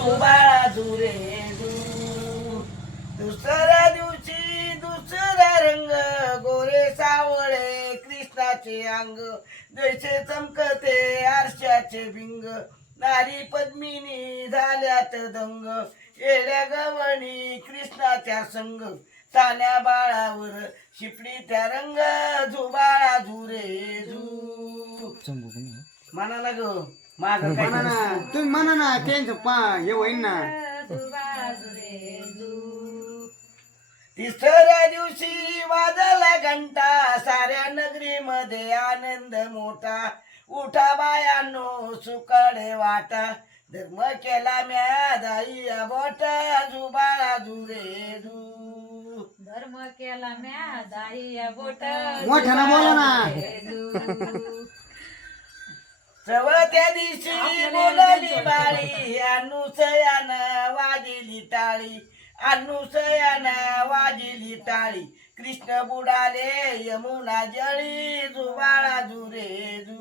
जुबाळा जुरे जू. दुसऱ्या दिवशी दुसरा रंग गोरे सावळे कृष्णाचे अंग जैसे चमकते आरशाचे भिंग नारी पद्मिनी झाल्यात दंग येड्या गवणी कृष्णाच्या संग तान्या बाळावर शिपडी त्या रंग जुबाळा जुरे जू. म्हणा ना ग माग म्हणा ना तुम्ही म्हणा ना त्यांचं हे होईन ना. तिसऱ्या दिवशी वाजला घंटा साऱ्या नगरीमध्ये आनंद मोठा उठा बायांनो सुकडे वाटा धर्म केला म्या दाई बोटा जुबाळा जुरे जू. धर्म केला म्या दाई बोट मोठ्यानं बोला ना. चवथ्या दिवशी बोलली बाळी अनुसयानं वाजिली टाळी अनुसयानं वाजिली टाळी कृष्ण बुडाले यमुना जळी जुबाळा जुरे जू.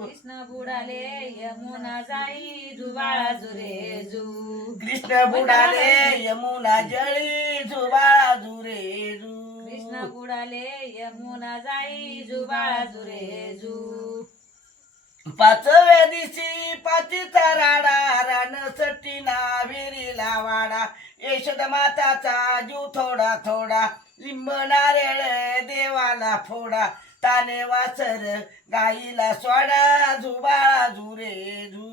कृष्ण बुडाले यमुना जाई जुबाळा जुरे जू. कृष्ण बुडाले यमुना जळी जुबाळा जुरे जू. कृष्ण बुडाले यमुना जाई जुबाळा जुरे जू. पाचव्या दिवशी पाचीचा राडा रानसटी विहिरीला वाडा यशोदा माताचा जीव थोडा थोडा लिंब नारळ देवाला फोडा ताने वासर गाईला सोडा जुबाळा जुरे जू.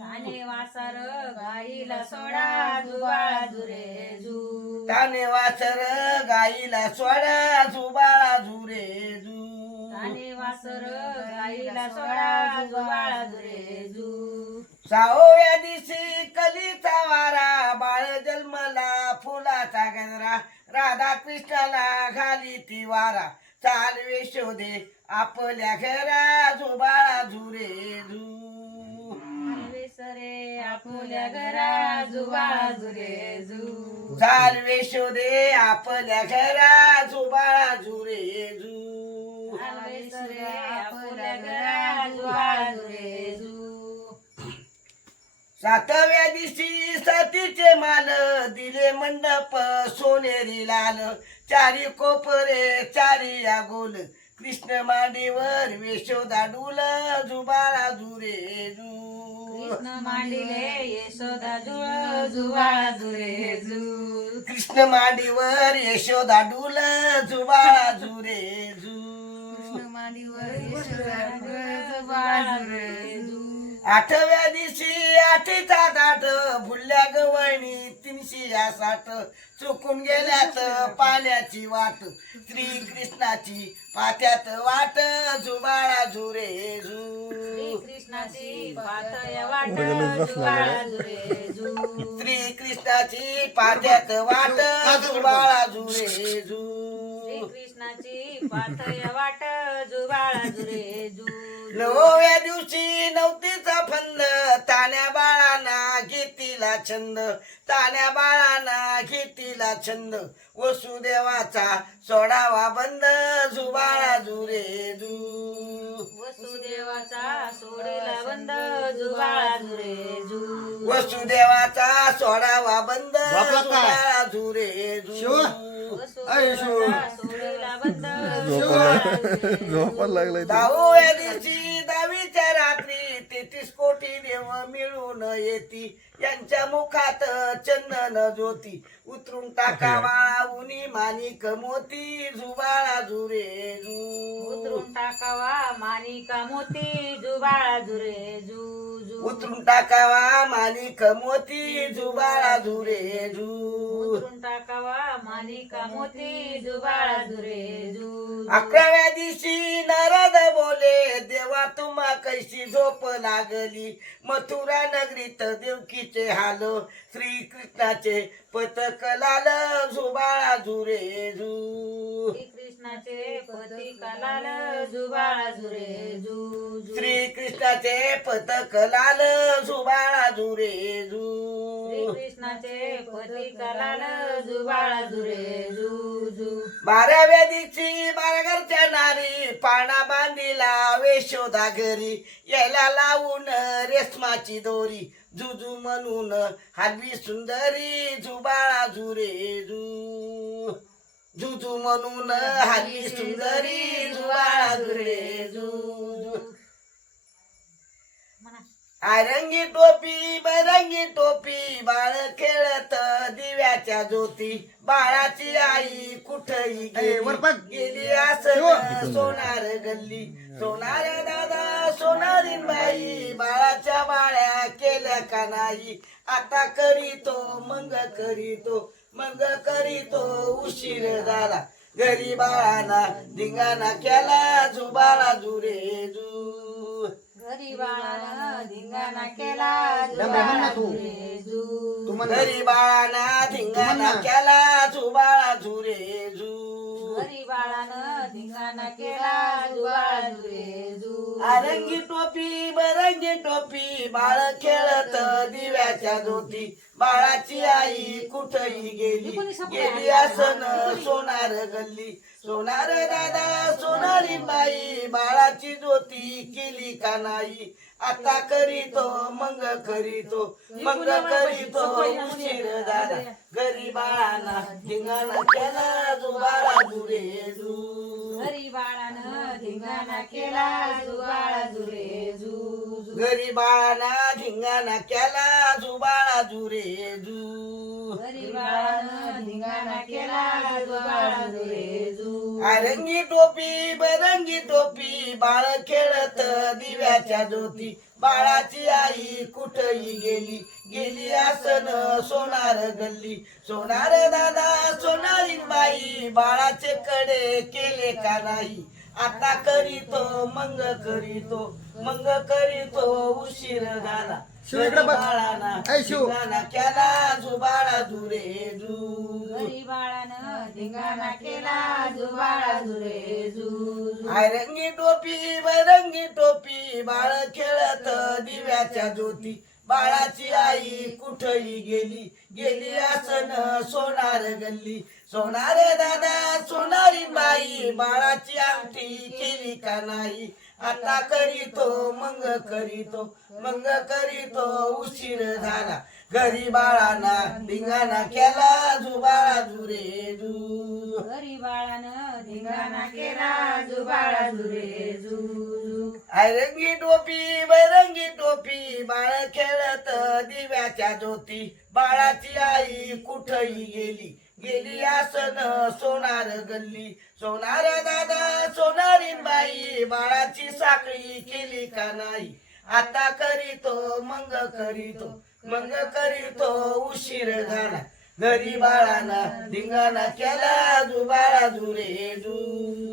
ताने वासर गाईला सोडा जुबाळा जुरे जू. ताने वासर गाईला सोडा जुबाळा जुरे जू. ताने वासर गाईला सोडा जुबाळा जुरे जू. सावया दिवशी कलीचा वारा बाळ जन्मला फुलाचा गजरा राधा कृष्णाला घाली ती वारा चालवे शोधे आपल्या घरा जुबाळा जुरे जू. सरे आपल्या घरा जुबाळा जुरे जू. चालवे शोधे आपल्या घरा जुबाळा जुरे जू. सरे आपल्या घरा जुबाळा जुरे जू. सातव्या दिवशी सतीचे माल दिले मंडप सोनेरी लाल चारी कोपरे चारी या गोल कृष्ण मांडीवर यशोदा डुल जुबाळा जुरे जू. कृष्ण मांडिले यशोदा जुळ जुबाळा जुरे जू. कृष्ण मांडीवर यशोदा डुल जुबाळा जुरे जू. मांडीवर यशोदा जुळ जुबाळा जुरे जू. आठव्या दिवशी आठीचा दाट भुलल्या गवळणी 360 चुकून गेल्यात पाण्याची वाट श्री कृष्णाची पात्यात वाट जुबाळा जुरे जू. कृष्णाची पातया वाट जुबाळा जुरे जू. श्री कृष्णाची पात्यात वाट जुबाळा जुरे जू. कृष्णाची पातया वाट जुबाळा जुरे जू. नवव्या दिवशी नवतीचा फंद तान्या बाळांना घेतीला छंद तान्या बाळांना घेतीला छंद वसुदेवाचा सोडावा बंद जुबाळा जुरे जू. वसुदेवाचा सोडेला बंद जुबाळा जुरे जू. वसुदेवाचा सोडावा बंद जुबाळा जुरे जू. वसुदेवाचा सोडेला बंद जुबाळा जुरे जू. दहाव्या दिवशी दहावीच्या रात्री 33 कोटी देव मिळून येती यांच्या मुखात चंदन ज्योती उतरून टाकावा उनी माणिक मोती जुबाळा जुरे जू. उतरून टाकावा मानिका मोती जुबाळा जुरे जू. उतरून टाकावा माणिक मोती जुबाळा जुरे जू. उतरून टाकावा मानिका मोती जुबाळा जुरे जू. 11व्या दिवशी नारद बोले देवा तुम्हा कैसी झोप लागली मथुरा नगरीत देवकीचे हाल श्रीकृष्णाचे पतक लाल जुबाळा जुरे जू. कृष्णाचे पती लाल जुबाळा जुरे जू. श्रीकृष्णाचे पतक लाल जुबाळा जुरे जू. कृष्णाचे पती लाल जुबाळा जुरे जू. 12व्या दिवशी बाळगरच्या नारी पाना बांधिला यशोदा घरी यायला लावून रेशमाची दोरी जुजू म्हणून हलवी सुंदरी जुबाळा जुरे जू जुजू म्हणून हलवी सुंदरी जुबाळा जुरे जू आरंगी टोपी बरंगी टोपी बाळ खेळत दिव्याच्या ज्योती बाळाची आई कुठही गेली असं सोनार गल्ली सोनार दादा सोनारी बाई बाळाच्या बाळ्या केल्या का नाही आता करीतो मंग करीतो उशीर झाला घरी बाळाना धिंगाणा केला जुबाळा जुरे जू घरी बाळानं धिंगाणा केला घरी बाळाना धिंगाणा केला जुबाळा जुरे जू घरी बाळानं धिंगाणा केला जुबाळा जुरे जू आरंगी टोपी बरंगी टोपी बाळ खेळत दिव्याच्या ज्योती बाळाची आई कुठही गेली आसन सोनार गल्ली सोनार दादा सोनारी बाई बाळाची ज्योती केली का नाही आता करीतो मंग करीतो उशीर दादा घरी बाळाना धिंगाणा केला जुबाळा जुरे जू घरी बाळानं धिंगाणा केला जुबाळा जुरे जू घरी बाळाना धिंगाणा केला जुबाळा जुरे जू घरी बाळानं धिंगाणा केला जुबाळा जुरे जू आरंगी टोपी बरंगी टोपी बाळ खेळत दिव्याच्या ज्योती बाळाची आई कुठही गेली आसन सोनार गल्ली सोनार दादा सोनारी बाई बाळाचे कडे केले का नाही आता करीतो मंग करीतो उशीर झाला बाळाना धिंगाणा केला जुबाळा जुरे जू घरी बाळानं धिंगाणा केला जुबाळा जुरे जू आरंगी टोपी बरंगी टोपी बाळ खेळत दिव्याच्या ज्योती बाळाची आई कुठही गेली आसन सोनार गल्ली सोनार दादा सोनारी बाई बाळाची अंगठी केली का नाही आता करीतो मंग करीतो उशीर झाला घरी बाळाना धिंगाणा केला जुबाळा जुरे जू घरी बाळानं धिंगाणा केला जुबाळा जुरे जू आरंगी टोपी बरंगी टोपी बाळ खेळत दिव्याच्या ज्योती बाळाची आई कुठही गेली आसन सोनार गल्ली सोनार दादा सोनारी बाई बाळाची साखळी केली का नाही आता करीतो मंग करीतो उशीर झाला घरी बाळाना धिंगाणा केला जुबाळा जुरे जू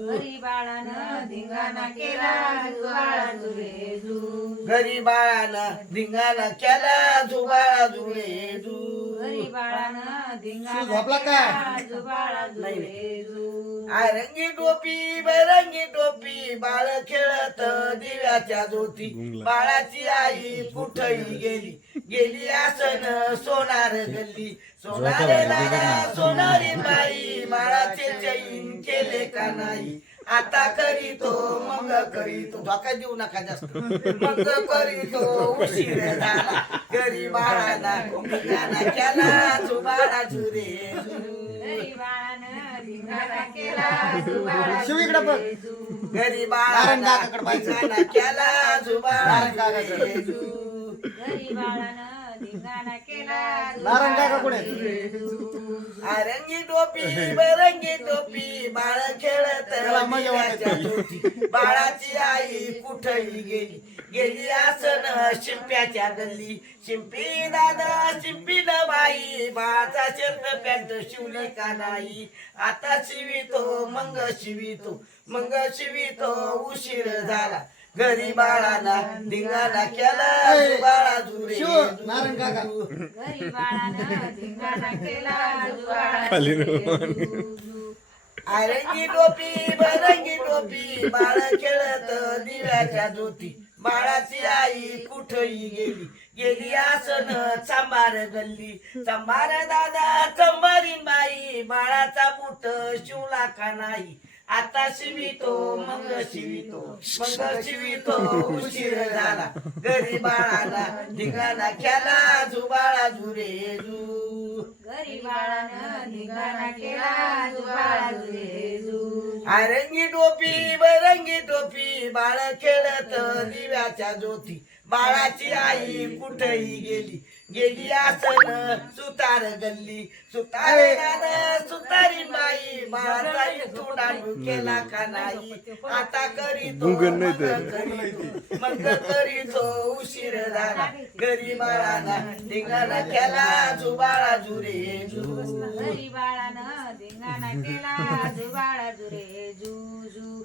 घरी बाळानं धिंगाणा केला जुबाळा जुरे जू घरी बाळाना धिंगाणा केला जुबाळा जुरे जू घरी बाळानं धिंगाणा झोपला का? केला जुबाळा जुरे जू आरंगी टोपी बरंगी टोपी बाळ खेळत दिव्याच्या ज्योती बाळाची आई कुठही गेली आसन सोनार गल्ली सोनार दादा सोनारी बाई बाळाचे चैन केले का नाही आता करीतो मंग करीतो धोका देऊ नका जास्त मंग करीतो उशीर झाला घरी बाळाला धिंगाणा केला जुबाळा जुरे घरी बाळानं धिंगाणा केला जुबाळा शिव इकडं बघ. जुरे जू घरी बाळाला धिंगाणा केला जुबाळा जुरे जू घरी बाळानं धिंगाणा केला नारायण काका कुठे? आरंगी टोपी बरंगी टोपी बाळ खेळत दिव्याच्या ज्योती बाळाची आई कुठही गेली आसन शिंप्याच्या गल्ली शिंपी दादा शिंपी न बाई बाळाचा शर्ट पॅन्ट शिवली का नाही आता शिवितो मंग शिवितो उशीर झाला घरी बाळाना धिंगाणा केला जुबाळा जुरे नारायण काका घरी बाळानं धिंगाणा केला जुबाळा जुरे जू आरंगी टोपी बरंगी टोपी बाळ खेळत दिव्याच्या ज्योती बाळाची आई कुठही गेली आसन चांबार गल्ली चांबार दादा चंबारीन बाई बाळाचा बूट शिवला का नाही आता शिवितो मग शिवितो मग शिवितो उशीर झाला घरी बाळाला धिंगाणा केला जुबाळा जुरे जू घरी बाळानं धिंगाणा केला जुबाळा जुरेजू रंगी टोपी बरंगी टोपी बाळ खेळत दिव्याच्या ज्योती बाळाची आई कुठेही गेली गेली आसन सुतार गल्ली सुतारे सुतारी बाई बाळाचा तोंडाडू केला का नाही आता करीतो मग करीतो उशीर झाला घरी बाळाला धिंगाणा केला जुबाळा जुरे जू घरी बाळानं धिंगाणा केला जुबाळा जुरेजू जू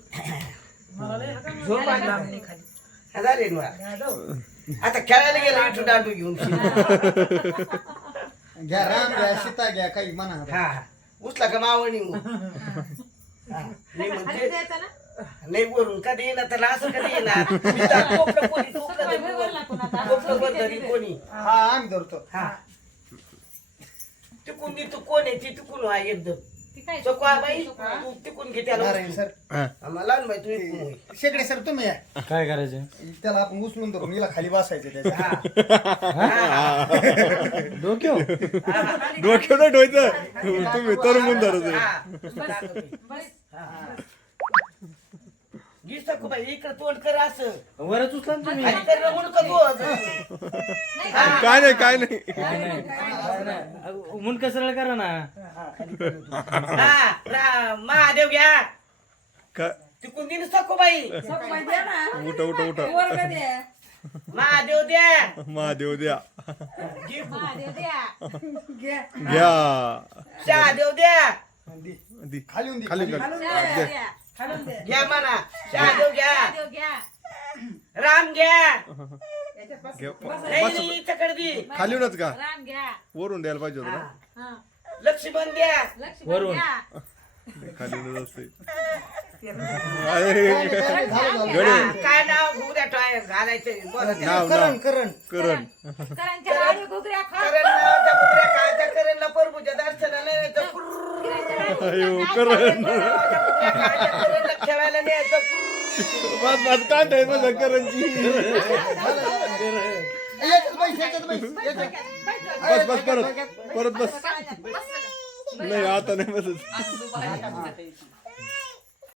झाले ना आता खेळायला गेला इथं दांडू घेऊन घ्या राम घ्या सीता घ्या काही म्हणा हा उचला का मावणी नाही म्हणते द्यायचा ना नाही वरून कधी येणार तर असं कधी येणार टोपलं कोणी टोपलं बरं कोणी हा आम्ही धरतो हा तिकून तू कोण आहे ती तिकून आहे एकदम ती काय चकवा बाई तू तिकून घे त्याला नारायण सर आम्हाला लहान बाई तू इकडून होय. शेकडे सर तुम्ही या काय करायचं त्याला आपण उचलून धरून हिला खाली बसायचं त्याच्या डोक्यो डोक्यावर ठेवायचं तुम्ही तर म्हणून धरायचं हा, नुसतं दाखव. हा. घे चकवा बाई इकडे तोंड कर असं वरच उचला ना तुम्ही खाली कर म्हणून का तू अजून? काय नाही काय नाही मुंडक सरळ करा ना महादेव घ्या काय तिकून दिली सको बाई उठा उठा उठा महादेव द्या महादेव द्या घे. महादेव द्या घ्या शहादेव द्या दी. खाली येऊन दे, खाली खाली. खाली द्या घ्या म्हणा शहादेव घ्या महादेव घ्या राम घ्या घ्या. नाही बस नाही, इथं कडे दे. खाली येऊनच का राम घ्या वरून द्यायला पाहिजे होतं हा. ना हा लक्ष्मण द्या लक्ष्मण वरून. घ्या खाली येऊनच असते खाली, खाली, झालं, झालं. हा, काय नाव घुगऱ्या ठोय घालायचं बोला त्या. नाव करण नाव करण करण करांच्या लाडू घुगऱ्या खा करण नावाच्या घुगऱ्या खायच्या करणला परभूच्या दर्शनाला न्यायचं कुर्र. अयो करण नावाच्या घुगऱ्या खायच्या करणला खेळायला न्यायचं कुर्र. बस बस कांट आहे माझ्या करणची याच्यात बैस, याच्यात बैस, याच्यात. बस बस परत परत बस नाही आता नाही बसत